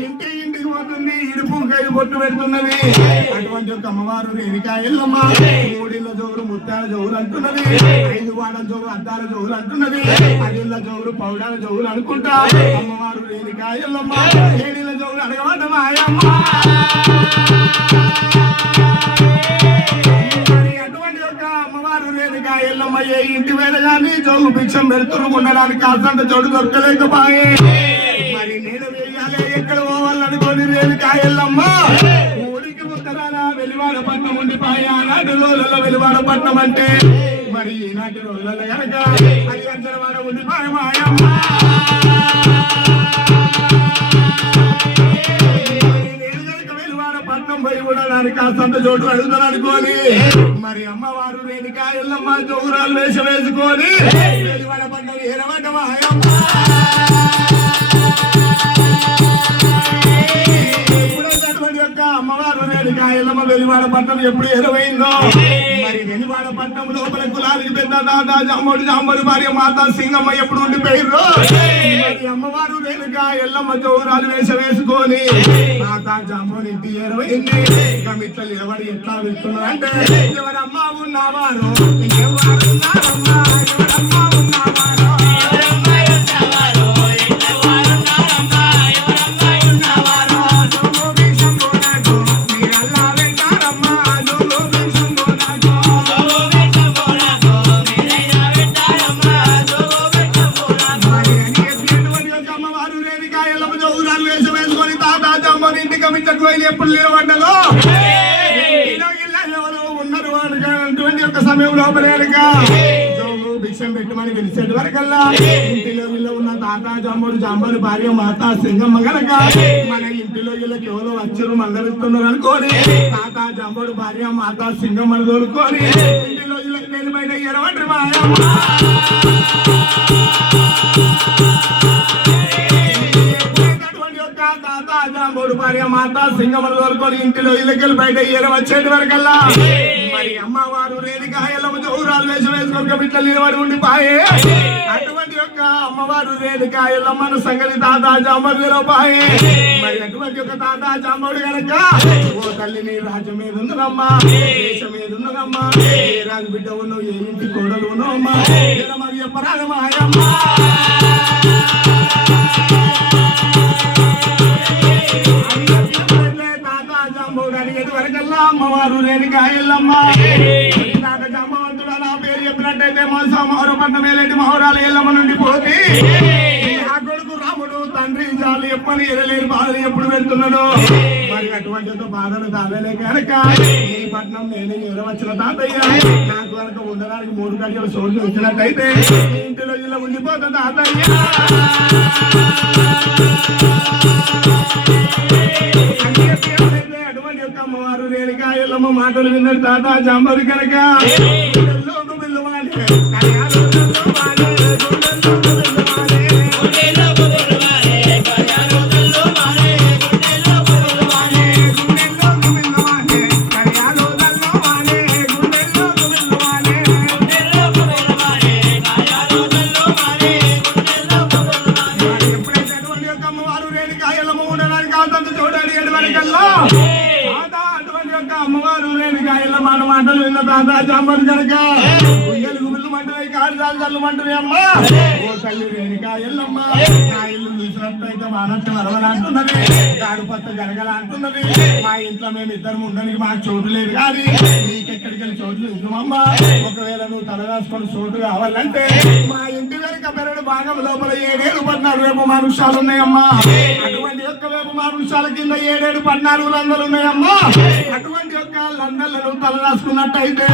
ఇంటి ఇంటికి పోతుంది ఇడుపు కైలు పొట్టు పెడుతున్నది అటువంటి ఒక అమ్మవారు రేణుకా ఎల్లమ్మ మూడిళ్ళ జోగులు ముత్యాల జోగులు అంటున్నది 5 వాడల జోగులు అద్దాల జోగులు అంటున్నది 10 జోగులు పౌడాల జోగులు అనుకుంటా అమ్మవారు రేణుకా ఎల్లమ్మ 7 జోగులు అడగమాట మాయమ్మ అమ్మవారు రేణుకా ఎల్లమ్మ ఏ ఇంటి వేళ కానీ జోగు భిక్షం పెడుతురు ఉండడానికి కాసంత జోడు దొరకలేకపోయే మరి నేను వేయాలి ఎక్కడ పోవాలనుకోని రేణుకా ఎల్లమ్మ ఊరికి ఉత్తరాన వెలివాడ పట్నం ఉండిపోయి ఆనాటి రోజుల్లో వెలివాడ పట్నం అంటే మరి ఈనాటి రోజులలో కనుక అది అంచనవాడ ఉండిపోయి మాయమ్మ పట్నం పోయి ఉండడానికి ఆ సంత చోటు అడుగుతాను అనుకోని మరి అమ్మవారు రేణుకా ఎల్లమ్మ జోగురాలు వేషం వేసుకొని వెలివాడ పట్నం ఏరవట మాయమ్మ అమ్మవారు రేణుకా ఎల్లమ్మ వెలివాడ పట్నం ఎప్పుడు ఎరవైందో మరి వెలివాడ పట్నం లోపల కులానికి పెద్ద దాదా జాంబడి భార్య మాతా సింగమ్మ ఎప్పుడు ఉండిపోయిర్రు మరి అమ్మవారు రేణుకా ఎల్లమ్మ జోగురాలు వేషం వేసుకొని మాతా జాంబడి ఇంటి ఎరవైంది ఇంకా మిత్రులు ఎవరు ఎట్లా వెళ్తున్నారు అంటే ఎవరమ్మ ఉన్నవారు ఎవరున్నారమ్మా ఎవరమ్మ ఉన్నవారు ఎప్పుడు నిలబడ్డదో ఉన్నారు అటువంటి ఒక సమయం లోపలేక జోగు భిక్షం పెట్టమని పిలిచేటి వరకల్లా ఇంటిలో వీళ్ళు ఉన్న తాత జాంబడు భార్య మాతా సింగమ్మ గనక మన ఇంటిలో వీళ్ళకి ఎవరో వచ్చారు మందలిస్తున్నారు అనుకోని తాత జాంబడు భార్య మాతా సింగమ్మని తోలుకొని ఇంటిలో వీళ్ళకి నేను బయట ఎరవంటి మాయమ్మ జాంబోడు భార్య మాతా సింగమ్మను తోలుకొని ఇంటిలో ఇళ్ళకెళ్ళి బయట ఏర వచ్చేటి వరకల్లా మరి అమ్మవారు రేణుకా ఎల్లమ్మ జోగురాలు వేషం వేసుకొని బిడ్డలు నిలబడి ఉండిపోయే అటువంటి యొక్క అమ్మవారు రేణుకా ఎల్లమ్మను సంగతి తాతా జాంబోడులో పోయే మరి అటువంటి యొక్క తాతా జాంబోడు కనుక ఓ తల్లి నీ రాజ్యం మీద ఉన్నదమ్మా దేశం మీద ఉన్నదమ్మా ఏ రాజు బిడ్డ ఉన్నావు ఏ ఇంటి కోడలు ఉన్నావమ్మా మరి చెప్పరాగమ్మ వరకల్లా అమ్మవారు రేణుకా ఎల్లమ్మ జమ్మవంతుడు నా పేరు చెప్పినట్టయితే మహోర పట్నం ఏలేటి మహోరాలు ఎల్లమ్మ నుండి పోతే ఆ కొడుకు రాముడు తండ్రి చాలు ఎప్పని ఎరలేని బాధలు ఎప్పుడు పెడుతున్నాడు మరి అటువంటి ఒక బాధను తాగలే కనుక ఈ పట్నం నేను ఎరవచ్చిన తాతయ్య నాకు కనుక ఉండడానికి 3 గంటల సోర్లు ఇచ్చినట్టయితే ఇంటిలో ఇలా ఉండిపోతా తాతయ్య అమ్మవారు రేణుకా ఎల్లమ్మ మాటలు విన్నాడు తాత జాంబవి కనుక అమ్మవారు రేణుకా ఎల్లమ్మ ఉండడానికి అంత చూడాలి ఎడవరికల్లా అమ్మవారు రేణుకా ఎల్లమ్మ మాటలు విన్న తాత జాంబవి కనుక వర్షాలు చల్లమంటుంది అమ్మ ఓ తల్లి రేణుకా ఎల్లమ్మ నా ఇల్లు చూసినట్టయితే మానట్టు అరవలంటున్నది గాడుపత్త జరగలంటున్నది మా ఇంట్లో మేము ఇద్దరు ఉండడానికి మాకు చోటు లేదు కానీ నీకెక్కడికి వెళ్ళి చోటు ఇద్దామమ్మా ఒకవేళ నువ్వు తల రాసుకొని చోటు కావాలంటే మా ఇంటి వెనుక పెరడు భాగం లోపల 7-14 వేపు మానుషాలు ఉన్నాయమ్మా అటువంటి యొక్క వేపు మానుషాల కింద 7-14 లందలు ఉన్నాయమ్మా అటువంటి యొక్క లందలను తల రాసుకున్నట్టయితే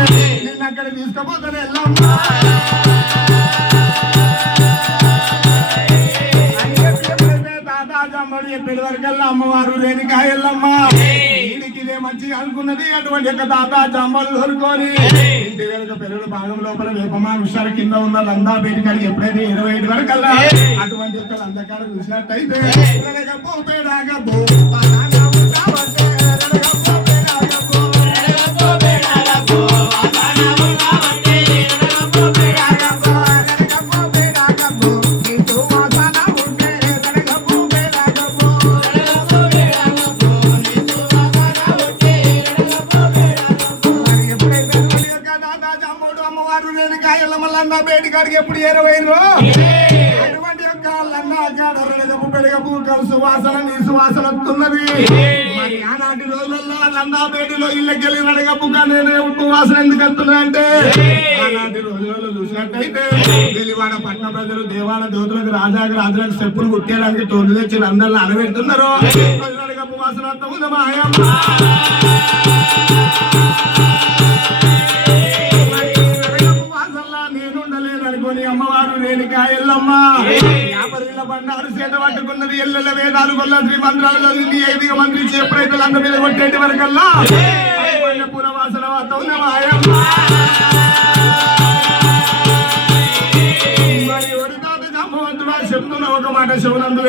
నేను అక్కడ తీసుకుపోతాను వెళ్ళమ్మా చెప్పేది వరకల్లా అమ్మవారు రేణుకా ఎల్లమ్మ వీడికి ఇదే మంచిగా అనుకున్నది అటువంటి యొక్క తాత జమ్మలు దొరుకొని ఇంటి వెనుక పెరుగు భాగం లోపల వేపమా విషయాల కింద ఉన్న లందా బయటికి ఎప్పుడైతే 25 వరకల్లా అటువంటి యొక్క లందకాలు చూసినట్టయితే బయటికాడికి ఎప్పుడు 20 అటువంటి యొక్క లంగా పెడగపు సువాసన నీ సువాసన వస్తున్నది మరి ఆనాటి రోజుల్లో లంగా బేటిలో ఇళ్ళకెళ్ళి నడగపు కానీ వాసన ఎందుకు వస్తున్నది అంటే ఆనాటి రోజులలో చూసినట్టయితే వెలివాడ పట్టణ ప్రజలు దేవాల దేవతలకు రాజులకు చెప్పులు కుట్టేయడానికి తోడు తెచ్చి అందరిని అనబెడుతున్నారు నడగపు వాసన వస్తుంది మాయమ్మ అమ్మవారు రేణుకా ఎల్లమ్మ 50 బండారు చేత పట్టుకున్నది ఎల్లెల వేదాలు గొల్ల శ్రీ మంత్రాలు చదివింది 5 మంత్రి ఎప్పుడైతే లంద మీద కొట్టేటి వరకల్లా పురవాసన మరి చెప్తున్న ఒక మాట శివనందు